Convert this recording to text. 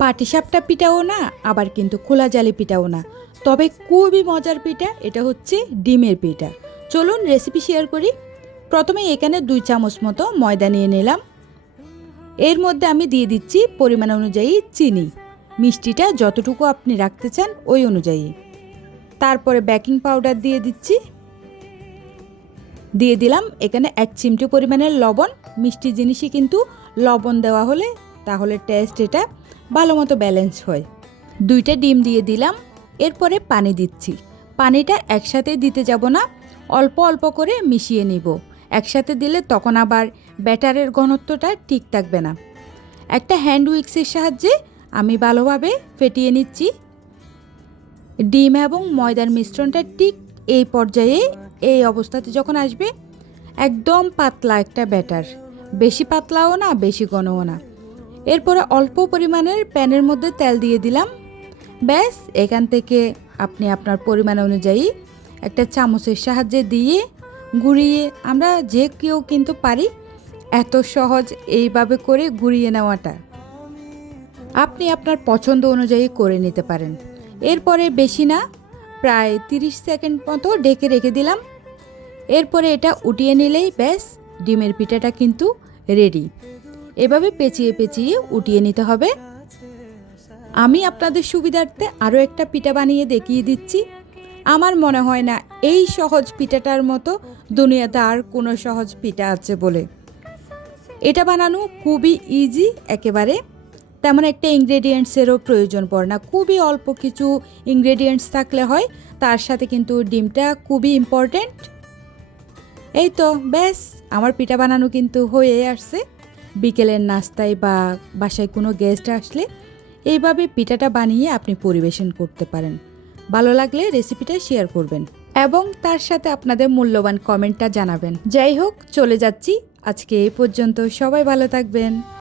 পাটিসাপটা পিঠাও না, আবার কিন্তু খোলা জালি পিঠাও না, তবে খুবই মজার পিঠা। এটা হচ্ছে ডিমের পিঠা। চলুন রেসিপি শেয়ার করি। প্রথমে এখানে 2 চামচ মতো ময়দা নিয়ে নিলাম। এর মধ্যে আমি দিয়ে দিচ্ছি পরিমাণ অনুযায়ী চিনি, মিষ্টিটা যতটুকু আপনি রাখতে চান ওই অনুযায়ী। তারপরে বেকিং পাউডার দিয়ে দিচ্ছি, দিয়ে দিলাম এখানে 1 চিমটি পরিমাণের লবণ। মিষ্টি জিনিসই কিন্তু লবণ দেওয়া হলে তাহলে টেস্ট এটা ভালো মতো ব্যালেন্স হয়। 2টা ডিম দিয়ে দিলাম। এরপরে পানি দিচ্ছি। পানিটা একসাথে দিতে যাব না, অল্প অল্প করে মিশিয়ে নিব। একসাথে দিলে তখন আবার ব্যাটারের ঘনত্বটা ঠিক থাকবে না। একটা হ্যান্ড উইক্সের সাহায্যে আমি ভালোভাবে ফেটিয়ে নিচ্ছি। ডিম এবং ময়দার মিশ্রণটা ঠিক এই পর্যায়ে, এই অবস্থাতে যখন আসবে, একদম পাতলা একটা ব্যাটার, বেশি পাতলাও না বেশি ঘনও না। এরপরে অল্প পরিমাণের প্যানের মধ্যে তেল দিয়ে দিলাম। ব্যাস, এখান থেকে আপনি আপনার পরিমাণ অনুযায়ী একটা চামচের সাহায্যে দিয়ে ঘুরিয়ে, আমরা যে কেউ কিন্তু পারি এত সহজ এইভাবে করে ঘুরিয়ে নেওয়াটা। আপনি আপনার পছন্দ অনুযায়ী করে নিতে পারেন। এরপরে বেশি না, প্রায় 30 সেকেন্ড মতো ঢেকে রেখে দিলাম। এরপরে এটা উঠিয়ে নিলেই ব্যাস, ডিমের পিঠাটা কিন্তু রেডি। এভাবে পেঁচিয়ে পেঁচিয়ে উঠিয়ে নিতে হবে। আমি আপনাদের সুবিধার্থে আরও একটা পিঠা বানিয়ে দেখিয়ে দিচ্ছি। আমার মনে হয় না এই সহজ পিঠাটার মতো দুনিয়াতে আর কোনো সহজ পিঠা আছে বলে। এটা বানানো খুবই ইজি একেবারে, তেমন একটা ইনগ্রেডিয়েন্টসেরও প্রয়োজন পড়ে না। খুবই অল্প কিছু ইনগ্রেডিয়েন্টস থাকলে হয়, তার সাথে কিন্তু ডিমটা খুবই ইম্পর্ট্যান্ট। এই তো ব্যাস, আমার পিঠা বানানো কিন্তু হয়ে আসছে। বিকেলের নাস্তায় বা বাসায় কোনো গেস্ট আসলে এইভাবে পিঠাটা বানিয়ে আপনি পরিবেশন করতে পারেন। ভালো লাগলে রেসিপিটা শেয়ার করবেন এবং তার সাথে আপনাদের মূল্যবান কমেন্টটা জানাবেন। যাই হোক, চলে যাচ্ছি আজকে এই পর্যন্ত। সবাই ভালো থাকবেন।